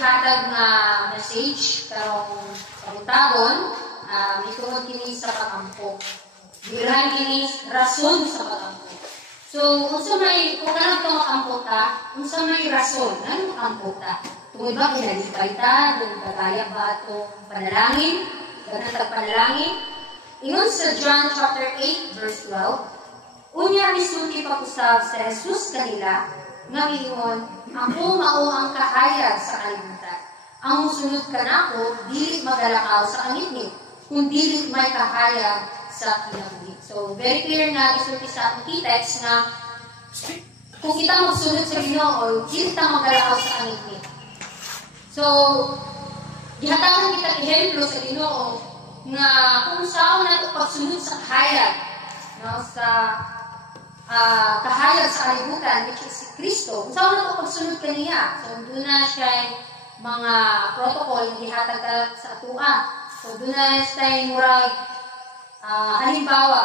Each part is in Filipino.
gihatag nga message karong pangutagon, itungod kini sa pag-ampo. Gibilhan kini rason sa pag-ampo. So, kung kanang ito mag-ampo ta, kung may rason, ano mag-ampo ta? Tungod ba kinalipay ta, kung kagaya ba itong panalangin, ganatag panalangin? Ingon sa John chapter 8, verse 12, unya misulti pag-usab sa Jesus kanila, nga miingon, ako mao ang kahayag sa kalibutan. Ang musunod ka na ko, dili magalakaw sa kangitngit, kung dili may kahayag sa kinabuhi. So, very clear nga isulti sa akong text nga kung kita magsunod sa Ginoo, dili ta magalakaw sa kangitngit. So, gihatagan kita ehemplo sa Ginoo nga kung saan nato pagsunod sa kahayag, no, sa kahayag sa kalibutan, which is si Kristo, kung saan nato pagsunod kaniya. So, doon na siya mga protocol na gihatag sa atua. So, doon na siya murag halimbawa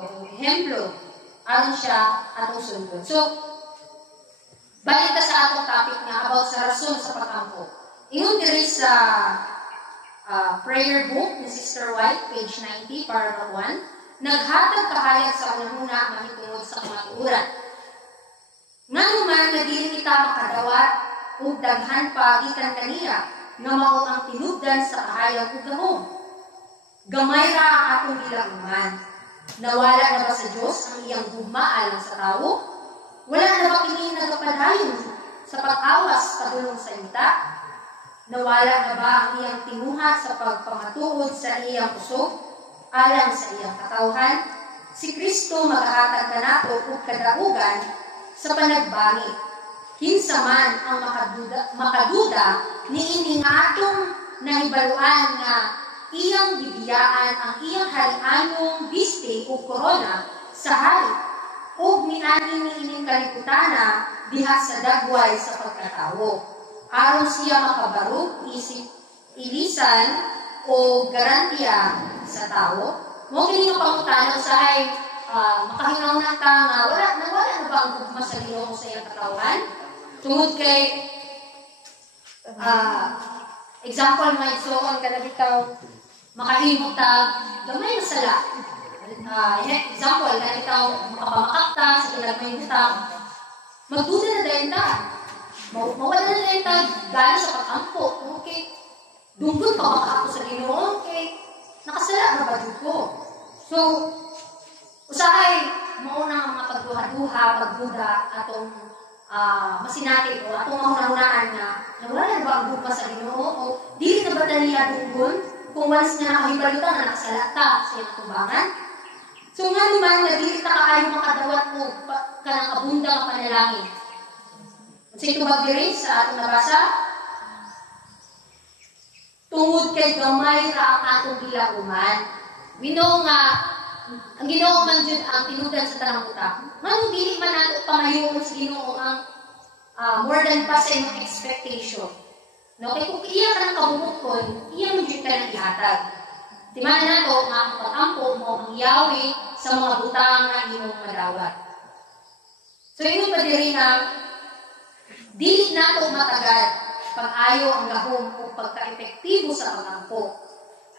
o ehemplo aron siya atong sundon. So, balik ta sa atong topic nga about sa rason sa pag-ampo. Ingon diri sa prayer book ni Sister White, page 90, paragraph 1, naghatag kahayag sa unang-una mahitungod sa kamatuoran. Nga naman na dili kita makadawat ug daghan pa gikan kaniya nga mao ang tinubdan sa kahayag ug gahom. Gamay ra ang atong gilaguman. Nawala na ba sa Dios ang iyang gugma alang sa tawo? Wala na ba kini nagapadayon sa pag-awas padulong sa ita? Nawala na ba ang iyang tinuhat sa pagpamatuod sa iyang usog alang sa iyang katawhan? Si Kristo magahatag kanato ug kadaugan sa panagbangi. Kinsa man ang makaduda niini nga atong nahibaluan nga iyang gibiyaan ang iyang harianong biste o korona sa hari ug miani niining kaliputana diha sa dagway sa pagkatawo aron siya makabarog isip ilisan o garantiya sa tao. Mo kini nga pangutana usahay makahinaw na ta nga wala na ba ang gugma sa Ginoo sa iyang katawan tungod kay example may igsoon kada bitaw makahimot ta gamay na sala. Example kada bitaw makapamakak ta sa kinagmay ta magduda na dayon ta. Mawala na dayon ta gana sa pag-ampo. Okay. Dunggon pa baka ako sa Ginoo. Okay. Nakasala na ba dito ko? So, usahay mauna ang mga pagduha-duha, pagduda atong masinati o atong mahunahunaan na wala na ba ang gugma sa Ginoo o dili na ba taniya dunggon kung once na nakahibalutan na nakasala ta sa iyong tumbangan? So nga naman na dili ta kaayo makadawat mo kanang abundang panalangin. Sa ito bagdiri sa atong nabasa, tungod kay gamay ra ang atong gilaguman. We know nga ang Ginoo man jud ang tinudan sa tanang utak. Ngano dili man nato pamahiyon sa Ginoo ang more than passion expectation. No, kay kung iya ka nang kabubuton, iya mo jud ka nang ihatag. Di man nato nga ang pag-ampo mo ang yawi sa mga butang na imong madawat. So ingon pa diri na dili nato matagal pag-ayo ang gahom o pagka-epektibo sa pag-ampo.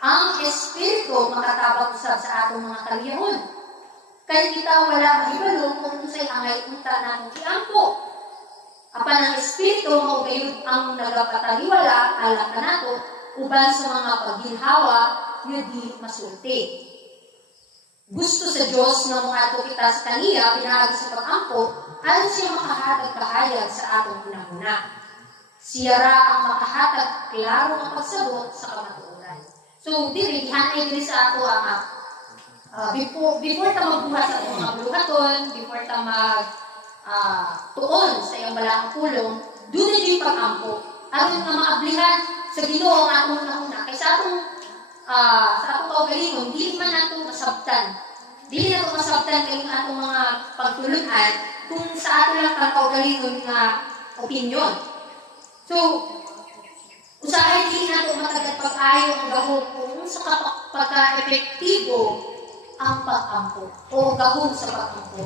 Ang Espiritu makatabang usab sa atong mga kaliyahon. Kaya kita wala mahibalo kung unsay angay unta natong iampo. Apan ang Espiritu mao gayud ang nagapataliwala ala kanato uban sa mga pagginhawa nga di masulti. Gusto sa Dios nga moadto kita sa kaniya pinaagi sa pag-ampo aron siya makahatag kahayag sa atong hunahuna. Siya ra ang makahatag klaro nga pagsabot sa kamatuoran. So, diri gihanay diri sa ato ang before ta magbuhat sa atong mga buluhaton, before ta tuon sa iyang balaang pulong, doon na yung pag-ampo. Aron nga maablihan sa Ginoo ang atong hunahuna. Kay sa atong kaugalingon, dili man nato masabtan. Dili nato masabtan kay atong mga pagtulunan kung sa ato lang kaugalingon nga opinion. So, usahay din nato matagal pag-ayo ang gahom kung sa pagka-epektibo ang pag-ampo o gahom sa pag-ampo.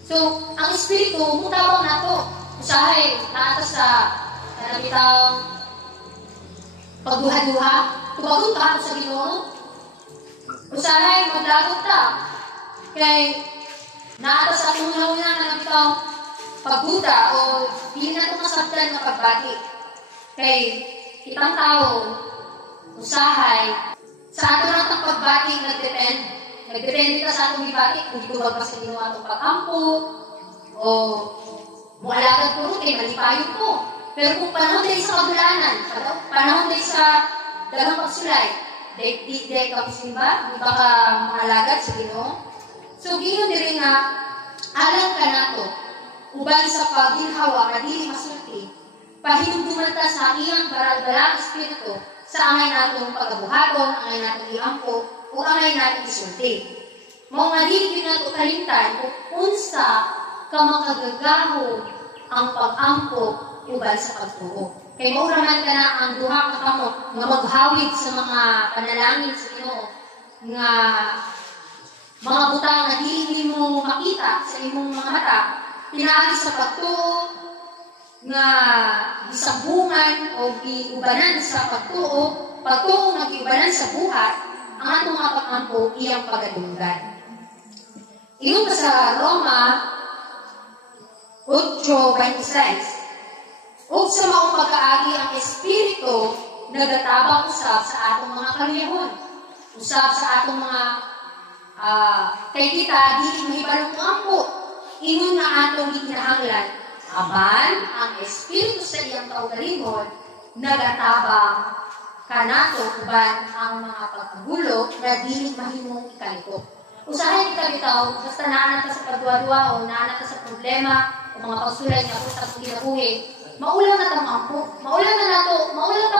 So, ang Espiritu, mutabang nato. Usahay, naata sa Kana bitaw pagduha-duha, tubagon ka sa Ginoo. Usahay maglagot ta. Kay naata sa atong una nga bitaw pagduda o dili na ito masabtan nga pagbati. Kay kitang tao, usahay, sa ato natang pagbati nagdepend. Nagdepende ka sa atong ibati kung tubag pa sa Ginoo atong pag-ampo o mualagad ko rin, malipayon ko. Pero kung panahon din sa kabulanan, panahon din sa dagang pagsulay, di ka pusimba, di ba ka mahalagad sa Ginoo? So, gino din nga, alam ka na to, uban sa pagginhawa, kadili masulti, pahinumduman ta sa iyang baral-balang espiritu, sa angay natong pagabuhaton, angay natong iampo, o angay natong isulti. Mga nga din na ito kalintan, kung unsa ka makagagaho ang pag-ampo, ubay sa pagtuo. Kaya mauraman ka na ang duha ka kamot nga maghawid sa mga panalangin sa Ginoo nga mga butang na dili mo makita sa imong mga mata, pinaagi sa pagtuo nga gisabungan o giubanan sa pagtuo nga giubanan sa buhat, ang atong mga pag-ampo iyang pagadunggan. Ingon ka sa Roma 8:26, ug sa maong pagkaagi ang Espiritu nagatabang usab sa atong mga kaluyahon. Usab sa atong mga kay kita dili mahibalong ampo. Ingon na atong gikinahanglan aban ang Espiritu sa iyang kaugalingon nagatabang kanato uban ang mga pagkagulo na dili mahimong ikaliko. Usahay kita bitaw basta naanat ka sa pagduwa-duwa o naanat ka sa problema o mga pagsulay nga sa kinabuhi. Maulang na tamampo, maulang na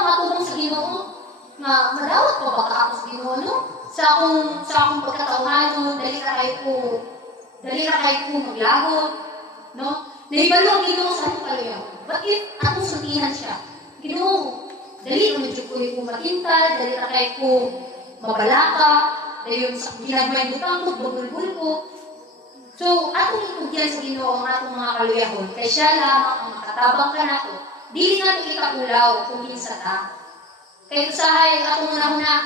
matulong sa Ginoo, nga madawat pa ba ako sa Ginoo, no? Sa akong pagkatauhan, dali ra kay ko maglagot, no? Naibalo ang Ginoo sa akong kaluyaw. But if atong suntihan siya, Ginoo, dali ra medyo ko makintal, dali ra kay ko mabalaka, dayon sa ginagmay butang ko, bugul ko. So, atong itugyan sa Ginoo ang atong mga kaluyahon, kay siya lamang ang makatabang ka nato, dili na ito ikakulaw kung kinsa ta. Kay usahay, atong una-una,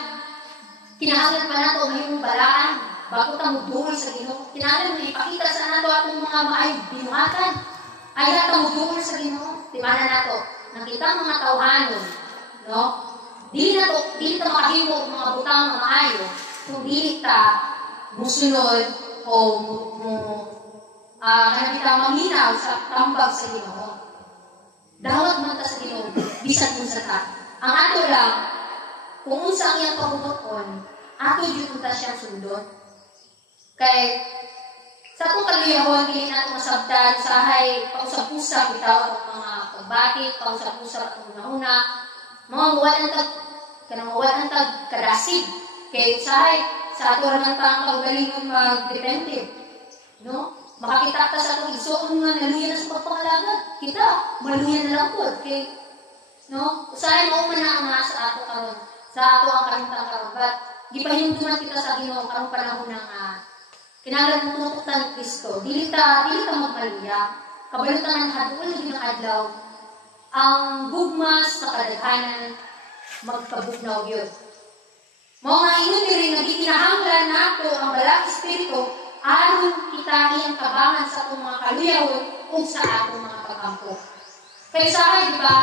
kinahanglan pa nato ngayong balaan, bago ta muduol sa Ginoo. Kinahanglan mo ipakita sa nato atong mga maayong binuhatan. Ay ta muduol sa Ginoo. Timana nato, nakita mga tawhanon, no? Dili ta makahimo og mga butang nga maayo, kung dili ta musunod o kanabitang maminaw sa tambag sa Ginoo. Dawat man ta sa Ginoo, bisan kung sa ta. Ang ato lang, kung unsa ang iyang pabubuton, ato dito ta siyang sundot. Kay, sa itong kaluyahon, hindi natin masabtan, usahay, pausap-usap, bitaw ang mga pagbati, pausap-usap ang una-una, mga muwalan tag kadasig. Kay, usahay, sa ato naman tang paggalingon mag-depende. No? Makakita ka sa itong igsoon nga naluyan na sa pagpangalaga. Kita, maluyan na lang po. Okay? No? Usahay mo man ang nasa ato karon, sa ato ang karintang karon. But, gipahimduman kita sa Ginoo karong panahon ng kinahanglan mo tumututan ng Kristo. Dili ta magmaluya. Kabalutan ng hadul ng adlaw. Ang gugmas sa kadaghanan magpabugnaw yun. Mga ingon diri nga gikinahanglan nato ang balang espiritu aron kita iyang tabangan sa atong mga kaluyahon ug sa atong mga pagkampo. Kay usahay, di ba,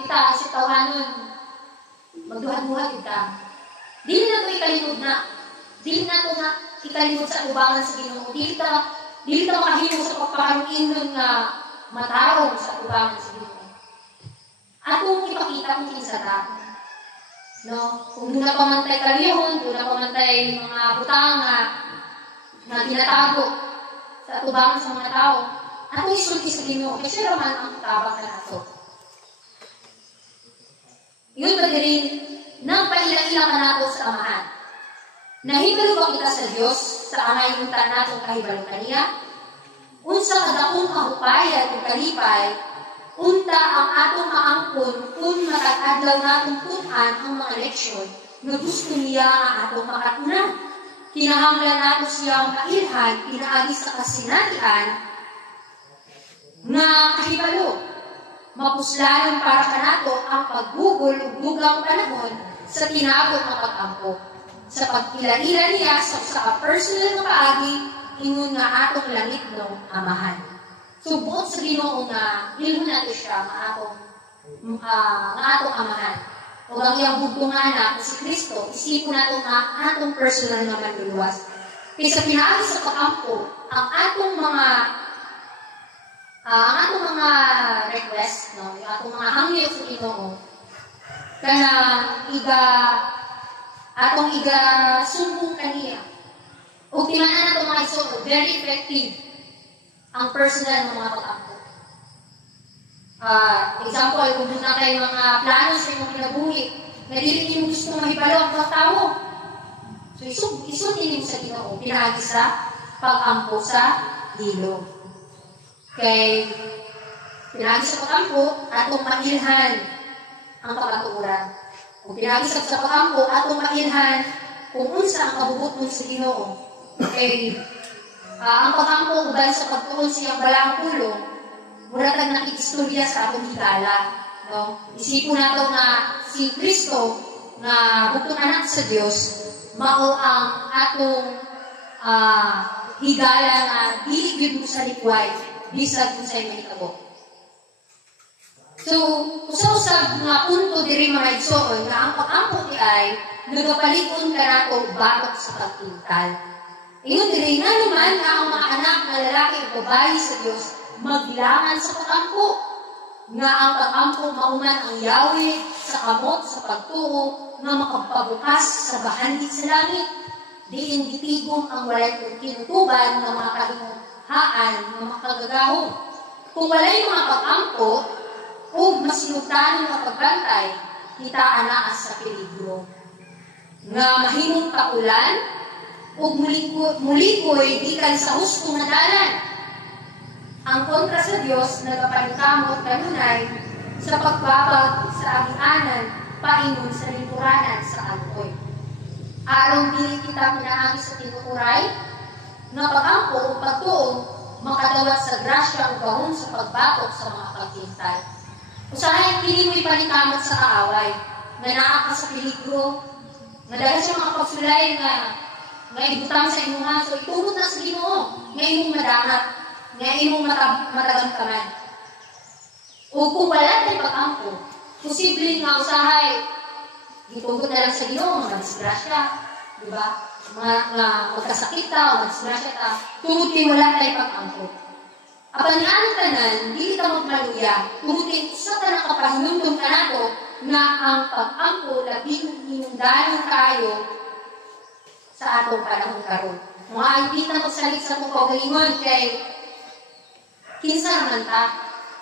kita si tawhanon magduha-duha kita. Dili na to ikalimod na. Dili na to nga ikalimod sa ubangan sa Ginoo. Dili ta makahimo sa pagpaharuin nga matarong sa ubangan sa Ginoo. Atong ipakita kung kinsa ta. No, kung doon na pamantay kalihon, doon na pamantay mga butang na tinatago sa tubangan sa mga tao, atong isulti sa Ginoo, kasi naman ang tabang na nato. Yun ba din, nang paila-ila ka nato sa amahan. Nahibalo ba kita sa Diyos sa angay yung natong kahibalukan niya? Unsa kadakong kahupayan o kalipay, unta ang atong maangkon kung matag-adlaw natong tunan ang mga leksyon na gusto niya ang atong makatunan. Kinahanglan nato siyang mailhan, pinaagi sa kasinatian na kahibalo. mapuslanon para kanato ang paggugol ug dugang panahon sa tinabot nga pag-ampo. Sa pagkilala niya sa personal nga paagi, ingon nga atong langit no amahan. So, buot sa Ginoo nga, ilhon nato siya nga atong amahan. O ang iyang bugtong anak, si Kristo, isipon nato nga atong personal nga manluluwas. Kaysa pinaagi sa pag-ampo, ang atong mga request, no, yung atong mga hangyo sa Ginoo, kana atong sumbong kaniya. O timanan nato mga iso, very effective ang personal ng mga pag-ampo. Example, kung na kayo mga plano sa inyong kinabuhi, na dili niyo gusto mahibalo ang mga tao. So, isutin niyo sa Ginoo, pinahagi sa pag-ampo sa ilog. Kay, pinahagi sa pag-ampo, atong mailhan ang pagkatuuran. Kung pinahagi sa pag-ampo, atong mailhan kung unsa ang kabubuton sa Ginoo. Kay, ang pag-ampo, uban sa pagtuon siyang balang pulong, mula tag nakikistorya sa atong higala. No? Isipon nato nga si Kristo na bukod anak sa Dios, mao ang atong higala nga dili gyud mo sa likway bisag unsay mahitabo. So, usa-usab nga punto diri mga igsoon nga ang pag-ampo ti ay nagapalikon kanato batok sa pagtingkal. Ingon diri nga naman nga ang mga anak nga lalaki ug babayi sa Dios maglangan sa pag-ampo. Nga ang pag-ampo mauman ang yawi sa kamot sa pagtuo nga makapagpabukas sa bahandi sa langit. Diin gitigom ang walay kinutuban ng mga kahinguhaan ng mga kagagahon. Kung walay mga pag-ampo o masinugtanon nga pagbantay, kita anaas sa peligro. Nga mahimong kaulan o mulikoy gikan sa hustong nga dalan. Ang kontra sa Dios nagapaningkamot kanunay sa pagbabag sa agianan paingon sa lingkuranan sa alkoy. Aron dili kita pinaagi sa tinukuray nga pag-ampo o pagtuo makadawat sa grasya o gahom sa pagbatok sa mga pagtintay. Usahay kini mo'y paningkamot sa kaaway nga naa ka sa peligro nga dahil sa mga pagsulay nga ibutang sa imuha, so itulot na sa Ginoo nga imong madangat, nga imong matagamtaman. O kung wala tayong pag-ampo, posibleng nga usahay, itulot na lang sa Ginoo, mga disgrasya, di ba? Mga magkasakit ta, o disgrasya ta, tulutin wala tayong pag-ampo. Apan nga ang tanan, hindi ka magmaluya, tulutin sa tanang kapahinundong ka nato, na ang pag-ampo labing hinungdanan tayo sa atong panahon karon. Mga ibita magsalit sa mong kaugalingon kay kinsa naman ta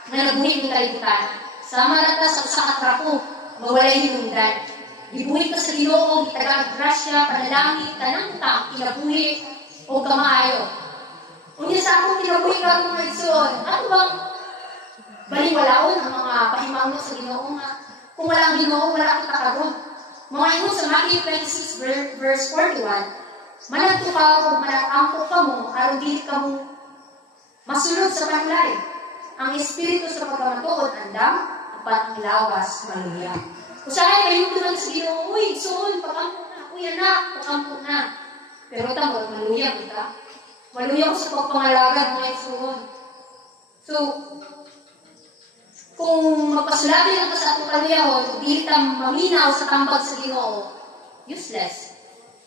na nabuhi ng kalibutan. Sama na ta sa usa ka trapo, mawalay hinungdan. Gibuhi ka sa Ginoo, gitagang grasya, panalangin, tanang ta kinabuhi o kamaayo. Unya sa akong kinabuhi ka mga igsoon, ano bang baliwalaon ang mga pahimango sa Ginoo nga? Kung wala ang Ginoo, wala kita karon. Mga ingon sa Matthew 26 verse 41, managto ka o manag-ampo ka mo, aron dili ka mo masunod sa panlay. Ang espiritu sa pagkamatuod andam, apan ang lawas maluya. Usahay kayo doon sa Ginoo, uy, soon, pag-ampo na, uy anak, pag-ampo na. Pero tamo, maluya kita. Maluya ko sa pagpangalagad mga soon. So, kung magpasulabi lang ka sa atong kaluyahon, dili ta maminaw sa tambag sa Ginoo, useless.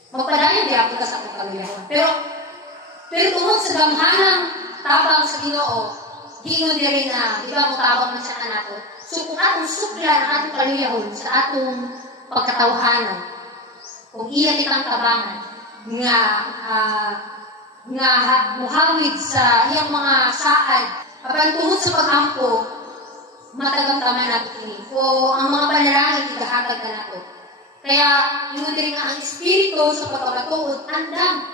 Magpadayon di ako ka sa atong kaluyahon. Pero tungod sa gamhanang tabang sa Ginoo, giingon diri na, di ba mo tabang man sa nato. So kung atong suklan ang atong kaluyahon sa atong pagkatawhanan, kung iya kitang tabangan, nga muhawid sa iyang mga saad, apan tungod sa pag-ampo, matagamtaman natin ini. O ang mga panalangin, ikahatag na nato. Kaya, yun din nga ang espiritu sa pagkakatuod, andam.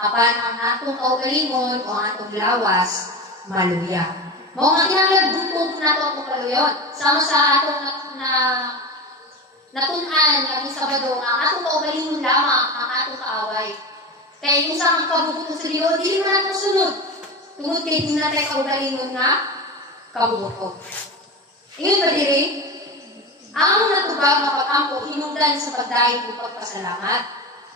Apan ang atong kaugalingon o ang atong lawas, maluya. Mao nga kinahanglan butong nato ang kaluyon. Sama sa atong natunan ng Sabado, ang atong kaugalingon lamang ang atong kaaway. Kaya kung sa ang kabubuton sa Ginoo, di naman natin sunod. Tungod kay di natin kaugalingon nga kabubuton. Iyon ba diri? Ang natubag nga pag-ampo hinungdan sa pagdayon ug pagpasalamat.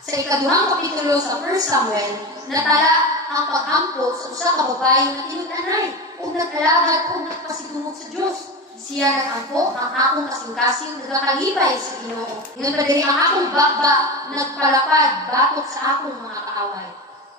Sa ikaduhang kapitulo sa 1 Samuel, natala ang pag-ampo sa usa ka babae nga tinud-anay ug nag-alagad ug nagpasidungog sa Dios. Siya nag-ampo ang akong kasing-kasing nagakalibay sa Ginoo. Iyon ba diri ang akong bakba nagpalapad batok sa akong mga kaaway.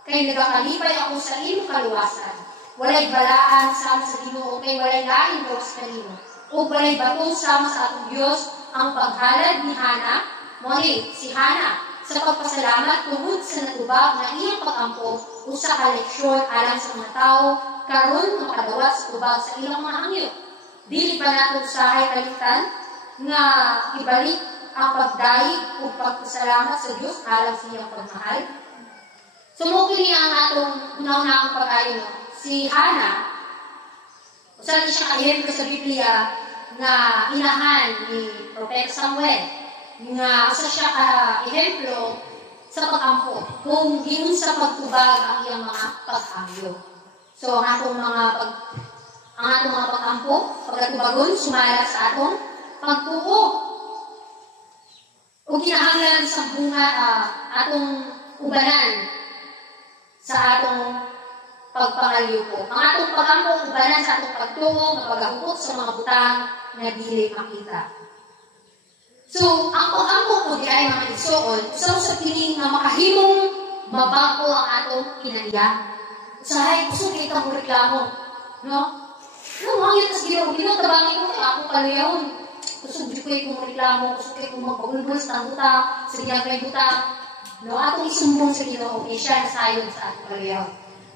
Kay nagakalibay ako sa imong kaluwasan. Walay balaan sama sa Ginoo kay walay lain daw sa kanimo. O walay bato sama sa atong Dios ang paghalad ni Hana, muli si Hana, sa pagpasalamat tungod sa natubag na iyang pag-ampo o sa kaleksyon alang sa mga tao karon makadawat sa tubag sa ilang mga hangyo. Dili pa nato usahay kalimtan nga ibalik ang pagdaig o pagpasalamat sa Dios alang sa iyang pagmahal. Sumukli ang atong una-unang pag-ayo. Si Hana, usa ni siya kahiyempre sa Biblia nga inahan ni Propeta Samuel nga usa siya ka ehemplo sa pag-ampo kung giunsa pagtubag ang iyang mga paghangyo. So ang atong mga pag-ampo pagatubagon sumala sa atong pagtuo. O kinahanglan sa bunga atong ubanan sa atong pagpangaliw. Ang atong pag-ampo ubanan sa atong pagtuo nga pagahukot sa mga butang na dili makita. So, ang pag-ampo po di ay mga igsoon, usaw sa piling na makahimong mabago ang atong kinaliya. Usahay, gusto kita mo reklamo. No? Ano, hangin tas ginaw tabangin mo, ako kaluyahon. Gusto ko reklamo, gusto ko magpagulbol sa butang, sa ginagay butang. No, atong isumbong sa Ginoo, siya na sayon sa atong kaluyahon.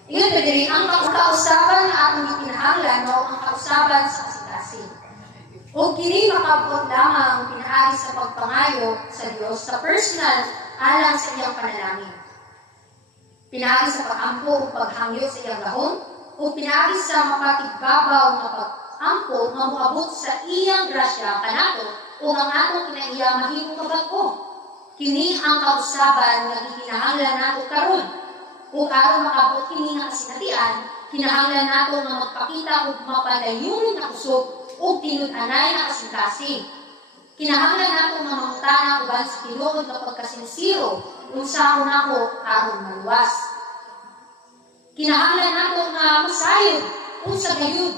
Iyon pa din, ang kausaban na atong ikinahanglan, no, ang kausaban sa kasing-kasing. O kini makabot lamang pinaagi sa pagpangayo sa Dios sa personal alang sa iyang panalangin. Pinaagi sa pag-ampo o paghangyo sa iyang gahom, o pinaagi sa makatigbabaw na pag-ampo nga moabot sa iyang grasya kanato o ang atong kinaiya mahimong kabag-o. Kini ang kausaban nga gikinahanglan nato karon. O karon makabot kini nga kasinatian, kinahanglan nato nga magpakita og mapadayon na kusog o tinud-anay na kasing-kasing. Kinahanglan nato nga mangutana uban sa tinuod na pagkasinsiro unsaon nako aron maluwas. Kinahanglan nato nga masayod unsa gayud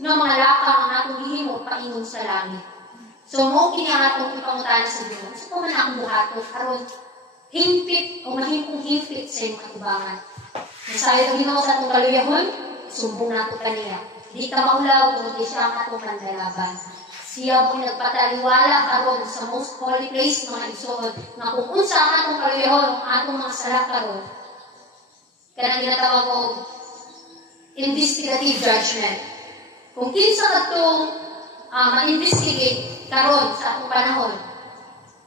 nga mga lakang ang atong gihimo paingon sa langit. So mo kini ang atong ipangutana sa Dios. Sa man akong buhaton aron himpit o mahimong himpit sa iyong katubangan. Masayod ang Ginoo sa atong kaluyahon, sumbong nato kaniya. Di ka maulaw kung di siya ang atong pandalaban. Siya po'y nagpataliwala karon sa most holy place mga igsoon nga kung unsa ang atong kaluyahon, ang atong mga sala karon. Kanang ginatawag ko investigative judgment. Kung kinsa katong ma-investigate karon sa atong panahon,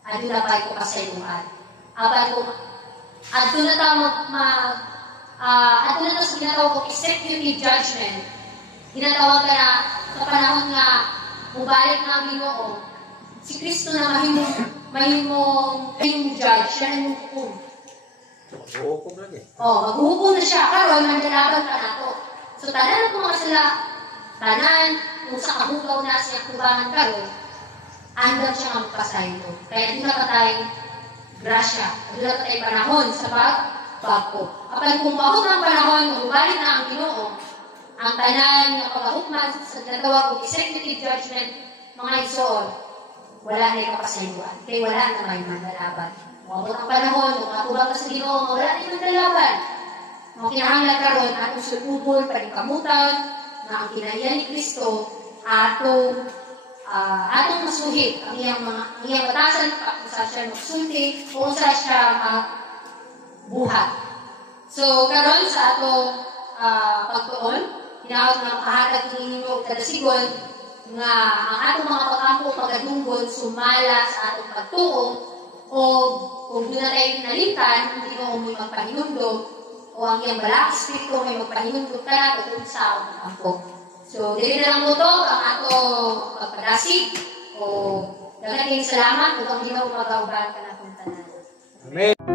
adun na pa ko kasayuan. Apan kung adun na ta adun na ta sa ginatawag ko executive judgment, ginatawag ka na sa panahon nga mubalik na ang Ginoo, si Kristo na mahimong judge, siya na yung hukum. Maghuhukom lagi. Maghuhukom na siya, karon mandalaban ka na to. So, tanan ko mga sila, tanan, kung sa kahugaw na siya kubangan karon, andam siya ang pasayo. Kaya di na ka tayo grasya, di na ka tayo panahon sa pagbago. Apan kung maabot ang panahon, mubalik na ang Ginoo, ang tanan ng pag-ahukman sa natawag o executive judgment, mga igsoon, wala na yung kapasayuan. Kaya wala na may mandalaban. Maabot ang panahon, kung matubang ka sa Ginoo, wala na yung mandalaban. Mga kinahanglan karon atong sulubon, paningkamutan, na ang kinaiya ni Kristo, atong masuhit, ang iyang batasan, kung saan siya magsulti, kung saan siya buhat. So, karon sa atong pagtuon, hinawag nga makahatag ninyo kadasigon nga ang atong mga pag-ampo pagkadunggon sumala sa atong pagtuo o kung doon na tayo nalimtan, hindi mo may magpahinundog o ang iyang balak espiritu may magpahinundog ka na kung sa atong pag-ampo. So, dili na lang mo ito ang atong pagpadasig o dagat kayong salamat kung ang Ginoo magauban ka na kung tanan. Amen.